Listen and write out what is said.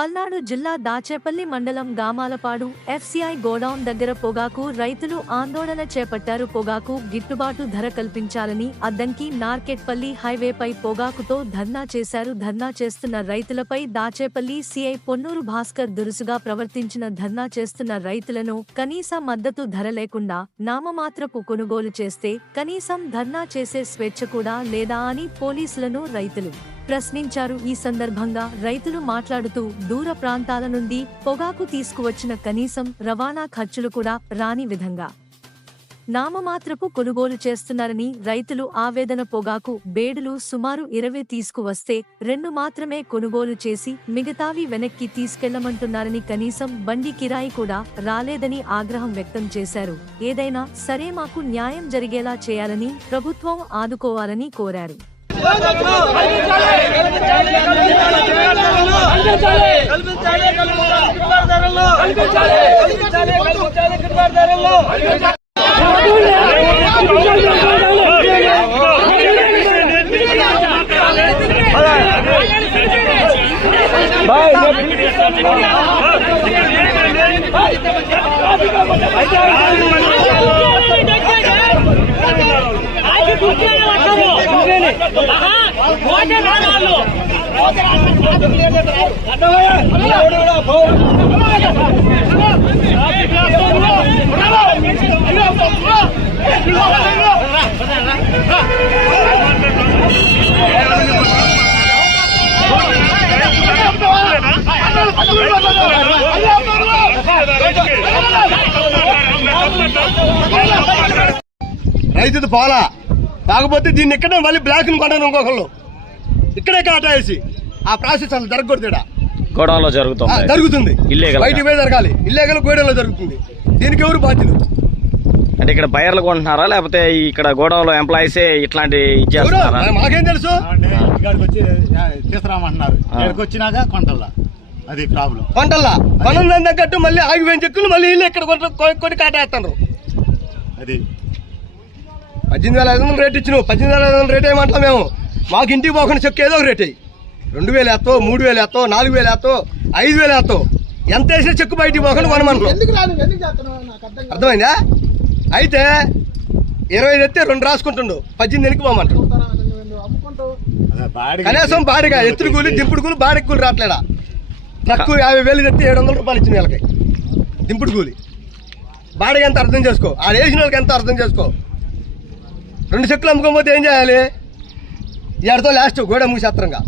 పల్నాడు జిల్లా దాచేపల్లి మండలం Gamalapadu FCI godown దగ్గర పొగాకు రైతులు ఆందోళన చేపట్టారు. పొగాకు గిట్టుబాటు ధర కల్పించాలని అద్దంకి నార్కెట్పల్లి హైవేపై పొగాకుతో ధర్నా చేశారు. ధర్నా చేస్తున్న రైతులపై దాచేపల్లి సిఐ పొన్నూరు భాస్కర్ దురుసుగా ప్రవర్తించిన ధర్నా చేస్తున్న రైతులను కనీస మద్దతు ధర లేకుండా నామమాత్రపు కొనుగోలు చేస్తే కనీసం ధర్నా చేసే స్వేచ్ఛ కూడా లేదా అని పోలీసులను రైతులు ప్రశ్నించారు. ఈ సందర్భంగా రైతులు మాట్లాడుతూ దూర ప్రాంతాల నుండి పొగాకు తీసుకువచ్చిన కనీసం రవాణా ఖర్చులు కూడా రాని విధంగా నామమాత్రపు కొనుగోలు చేస్తున్నారని రైతులు ఆవేదన పొగాకు బేడులు సుమారు ఇరవై తీసుకువస్తే రెండు మాత్రమే కొనుగోలు చేసి మిగతావి వెనక్కి తీసుకెళ్ళమంటున్నారని కనీసం బండి కిరాయి కూడా రాలేదని ఆగ్రహం వ్యక్తం చేశారు. ఏదైనా సరే మాకు న్యాయం జరిగేలా చేయాలని ప్రభుత్వం ఆదుకోవాలని కోరారు. பாய் రైతుది పోలా? కాకపోతే దీన్ని ఇక్కడే మళ్ళీ బ్లాక్ కొనను ఇంకొకళ్ళు. ఇక్కడే కాటేసి ఆ ప్రాసెస్ అసలు జరగకూడదు ఆ, జరుగుతుంది. జరుగుతుంది గా. బయటికి పోయి జరగాలి. ఇల్లేగల్ గోడెల్లో జరుగుతుంది. దీనికి ఎవరు బాధ్యులు? అంటే ఇక్కడ బయర్లు కొంటున్నారా? లేకపోతే ఇక్కడ గోడౌన్లో ఎంప్లాయీసే ఇట్లాంటి మాకేం తెలుసు? ఇక్కడికి వచ్చి తీసుకురామంటున్నారు. ఇక్కడికి వచ్చినాక కొంటల్లా. అది ప్రాబ్లం పనులు తగ్గట్టు మళ్ళీ ఆగిపోయిన చెక్కులు మళ్ళీ ఇల్లు ఇక్కడ కొట్ట- కొ- కొట్టి కాటేస్తున్నారు అది పద్దెనిమిది వేల ఐదు వందలు రేట్ ఇచ్చినావు. పద్దెనిమిది వేల ఐదు వందలు రేట్ ఏమంటాం మేము? మాకు ఇంటికి పోకుండా చెక్కు ఏదో ఒక రేట్ అయ్యి రెండు వేలు వేస్తావు మూడు వేలు వేస్తావు నాలుగు వేలు వేస్తావు ఐదు వేలు వేస్తావు ఎంత వేసినా చెక్కు బయటికి పోకుండా కొనమంటున్నాం అర్థమైందా? అయితే ఇరవై ఐదు ఎత్తే రెండు రాసుకుంటుండు. పద్దెనిమిది ఎనికి పోమంటాడు కనీసం బాడిగా ఎత్తుడు కూలి దింపుడు కూలి బాడికి కూలి రావట్లేడా తక్కువ యాభై వేలు తెస్తే ఏడు వందల రూపాయలు ఇచ్చింది వీళ్ళకి. దింపుడు కూలి. బాడిగ ఎంత అర్థం చేసుకో? ఆ వేసిన వాళ్ళకి ఎంత అర్థం చేసుకో? రెండు చెట్లు అమ్ముకోకపోతే ఏం చేయాలి? ఏడతో లాస్ట్ గోడ మూసేత్రంగా